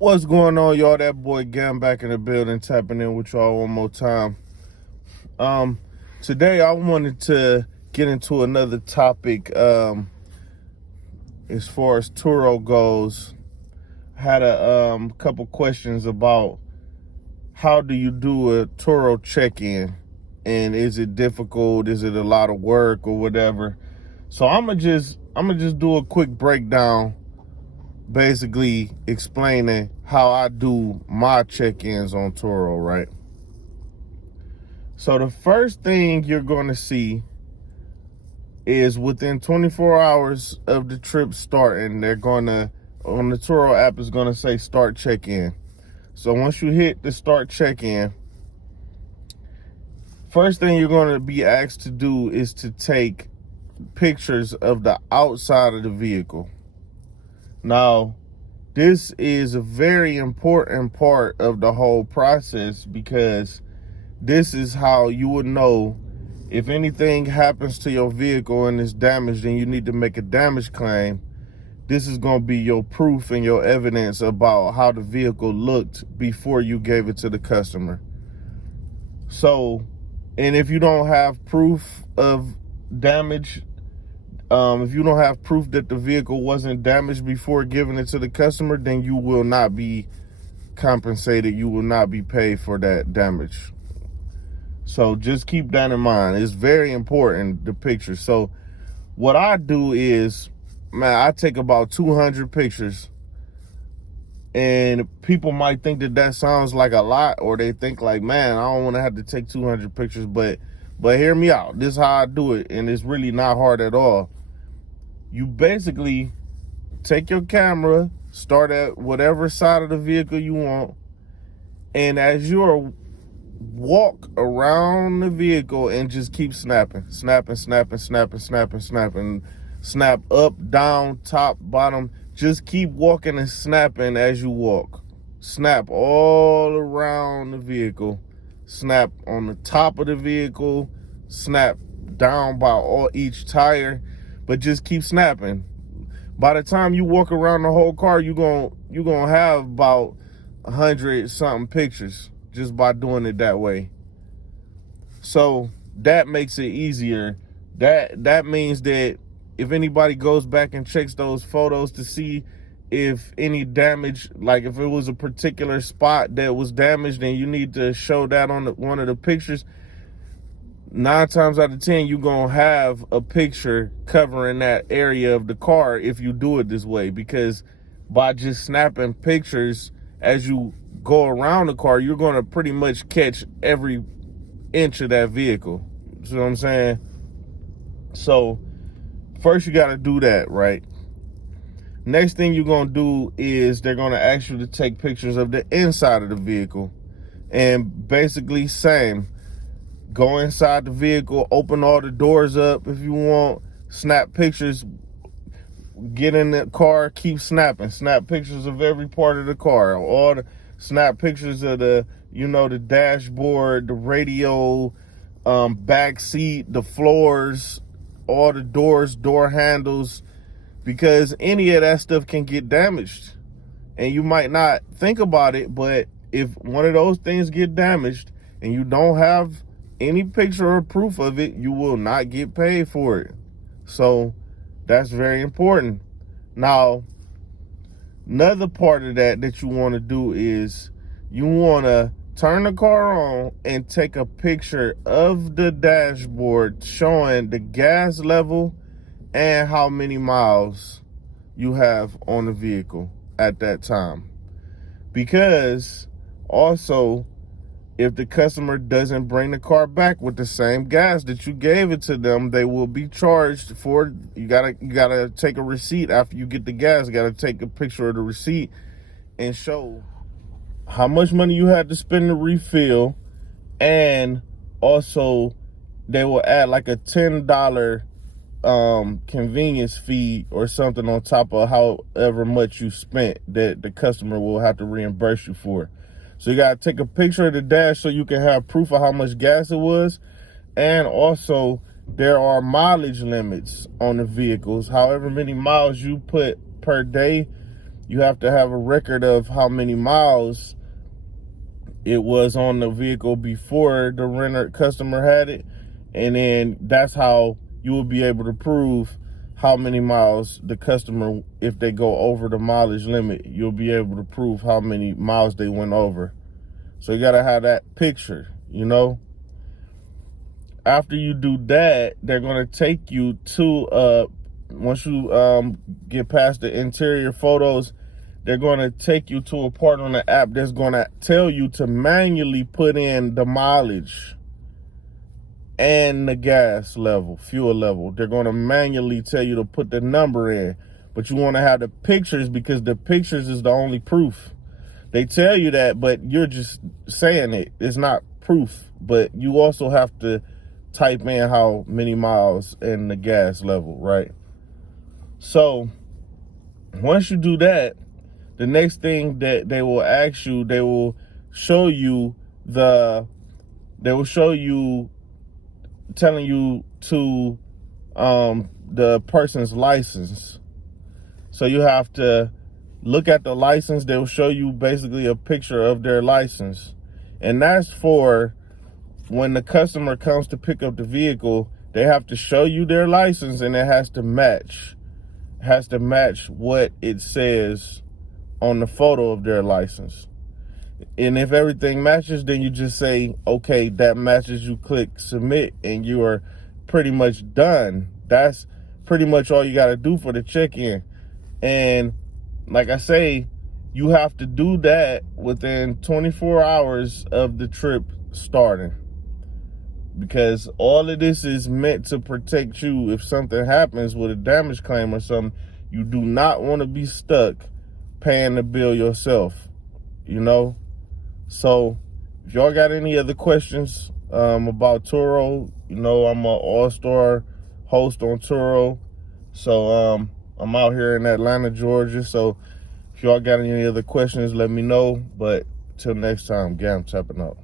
What's going on, y'all? That boy Gam back in the building, tapping in with y'all one more time. Today I wanted to get into another topic. As far as Turo goes, had a couple questions about how do you do a Turo check-in, and is it difficult? Is it a lot of work or whatever? So I'm gonna just do a quick breakdown, basically explaining how I do my check-ins on Turo, right? So the first thing you're going to see is within 24 hours of the trip starting, they're going to, on the Turo app, is going to say start check-in. So once you hit the start check-in, first thing you're going to be asked to do is to take pictures of the outside of the vehicle. Now, this is a very important part of the whole process, because this is how you would know if anything happens to your vehicle and it's damaged and you need to make a damage claim. This is going to be your proof and your evidence about how the vehicle looked before you gave it to the customer. So, and if you don't have proof of damage, if you don't have proof that the vehicle wasn't damaged before giving it to the customer, then you will not be compensated. You will not be paid for that damage. So just keep that in mind. It's very important, the pictures. So what I do is, man, I take about 200 pictures. And people might think that that sounds like a lot, or they think like, man, I don't want to have to take 200 pictures. But hear me out. This is how I do it, and it's really not hard at all. You basically take your camera, start at whatever side of the vehicle you want, and as you're walk around the vehicle and just keep snapping, snap up, down, top, bottom. Just keep walking and snapping as you walk. Snap all around the vehicle. Snap on the top of the vehicle. Snap down by each tire. But just keep snapping. By the time you walk around the whole car, you're gonna have about 100 something pictures just by doing it that way. So that makes it easier. That means that if anybody goes back and checks those photos to see if any damage, like if it was a particular spot that was damaged and you need to show that on one of the pictures, 9 times out of 10, you're going to have a picture covering that area of the car if you do it this way. Because by just snapping pictures as you go around the car, you're going to pretty much catch every inch of that vehicle. You know what I'm saying? So first you got to do that, right? Next thing you're going to do is they're going to ask you to take pictures of the inside of the vehicle. And basically same. Go inside the vehicle, open all the doors up if you want, snap pictures, get in the car, keep snapping. Snap pictures of every part of the car. Snap pictures of the dashboard, the radio, back seat, the floors, all the doors, door handles, because any of that stuff can get damaged. And you might not think about it, but if one of those things get damaged and you don't have any picture or proof of it, you will not get paid for it. So that's very important. Now, another part of that you want to do is you want to turn the car on and take a picture of the dashboard showing the gas level and how many miles you have on the vehicle at that time. Because also, if the customer doesn't bring the car back with the same gas that you gave it to them, they will be charged for. You gotta take a receipt after you get the gas. You gotta take a picture of the receipt and show how much money you had to spend to refill, and also they will add like a $10 convenience fee or something on top of however much you spent that the customer will have to reimburse you for. So you got to take a picture of the dash so you can have proof of how much gas it was. And also, there are mileage limits on the vehicles. However many miles you put per day, you have to have a record of how many miles it was on the vehicle before the renter customer had it, and then that's how you will be able to prove how many miles the customer, if they go over the mileage limit, you'll be able to prove how many miles they went over. So you gotta have that picture, you know. After you do that, they're gonna take you to once you get past the interior photos, they're gonna take you to a part on the app that's gonna tell you to manually put in the mileage and the gas level, fuel level. They're gonna manually tell you to put the number in, but you wanna have the pictures because the pictures is the only proof. They tell you that, but you're just saying it. It's not proof, but you also have to type in how many miles and the gas level, right? So once you do that, the next thing that they will ask you, they will show you telling you to the person's license. So you have to look at the license. They will show you basically a picture of their license. And that's for when the customer comes to pick up the vehicle, they have to show you their license, and it has to match. It has to match what it says on the photo of their license. And if everything matches, then you just say, okay, that matches, you click submit, and you are pretty much done. That's pretty much all you got to do for the check-in. And like I say, you have to do that within 24 hours of the trip starting, because all of this is meant to protect you. If something happens with a damage claim or something, you do not want to be stuck paying the bill yourself, you know? So if y'all got any other questions about Turo, you know, I'm an all-star host on Turo. So I'm out here in Atlanta, Georgia. So if y'all got any other questions, let me know. But till next time, Gam tapping out.